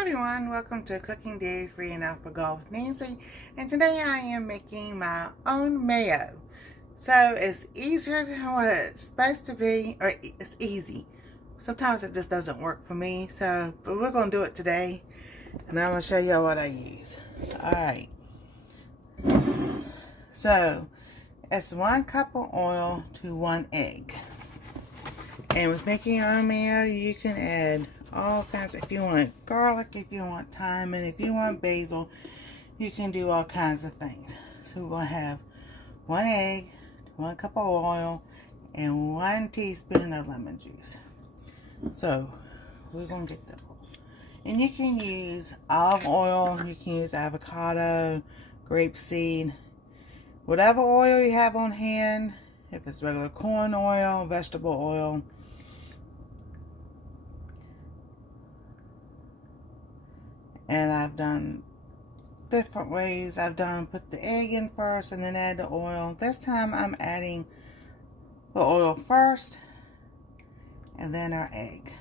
Hi everyone, welcome to Cooking Dairy Free and Out for Golf with Nancy, and today I am making my own mayo. So it's easier than what it's supposed to be, or it's easy. Sometimes it just doesn't work for me, but we're going to do it today, and I'm going to show you what I use. Alright, so it's 1 cup of oil to 1 egg. And with making your own mayo, you can add all kinds. If you want garlic, if you want thyme, and if you want basil, you can do all kinds of things. So we're going to have 1 egg, 1 cup of oil, and 1 teaspoon of lemon juice. So we're going to get the oil. And you can use olive oil, you can use avocado, grapeseed, whatever oil you have on hand. If it's regular corn oil, vegetable oil. And I've done different ways. Put the egg in first and then add the oil. This time I'm adding the oil first and then our egg.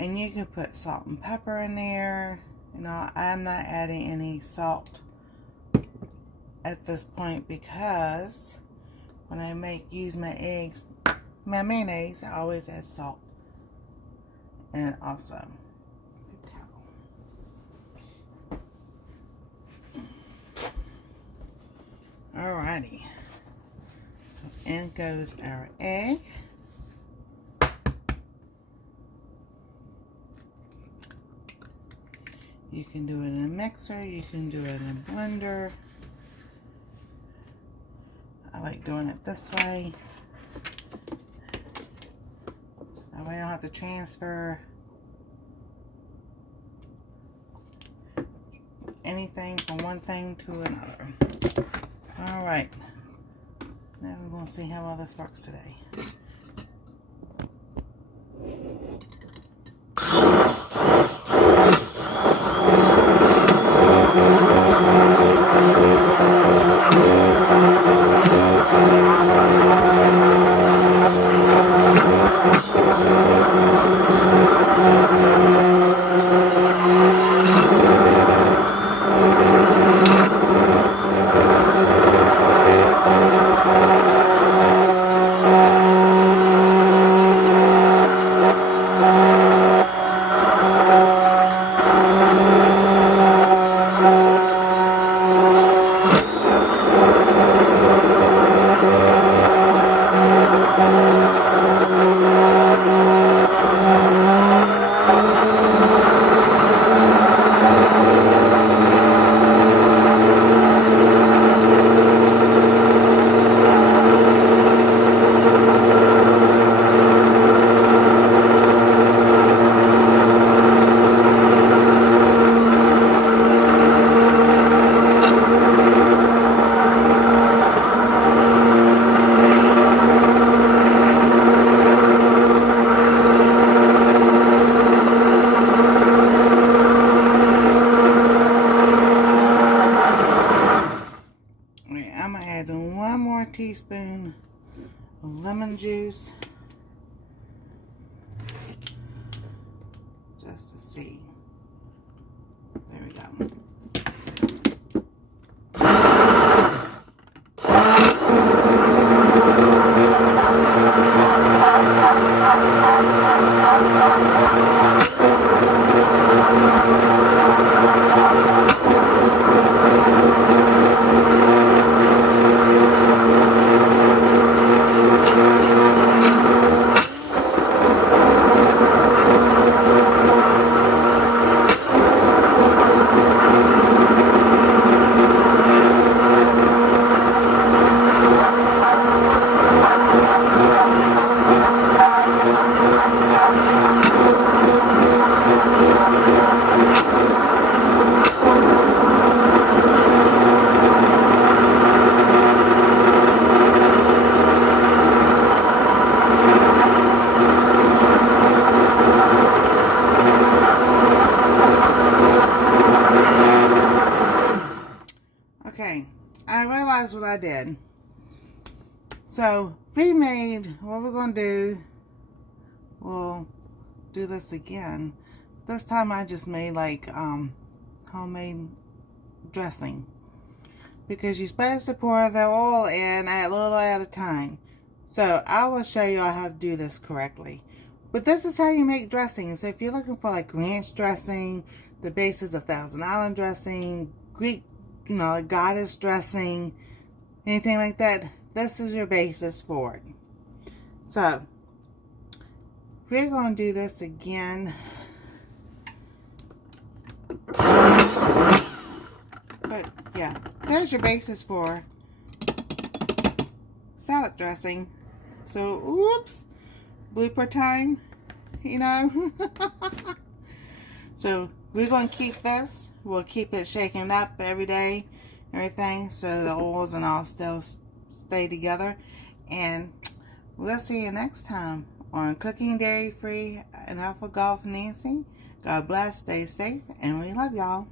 And you can put salt and pepper in there. You know, I'm not adding any salt at this point because when I use my mayonnaise, I always add salt. And also alrighty, so in goes our egg. You can do it in a mixer, you can do it in a blender. I like doing it this way. That way I don't have to transfer anything from one thing to another. Alright, now we're going to see how well this works today. I'm going to add 1 more teaspoon of lemon juice just to see. There we go. Okay, I realized what I did. So, pre-made, what we're going to do, we'll do this again. This time I just made like homemade dressing, because you're supposed to pour the oil in a little at a time. So I will show you all how to do this correctly. But this is how you make dressing. So if you're looking for like ranch dressing, the basis of Thousand Island dressing, Greek, goddess dressing, anything like that, this is your basis for it. So we're going to do this again. But yeah, there's your basis for salad dressing. So, oops, blooper time, So we're going to keep this. We'll keep it shaken up every day, everything, so the oils and all still stay together. And we'll see you next time on Cooking Dairy Free and Alpha Golf Nancy. God bless, stay safe, and we love y'all.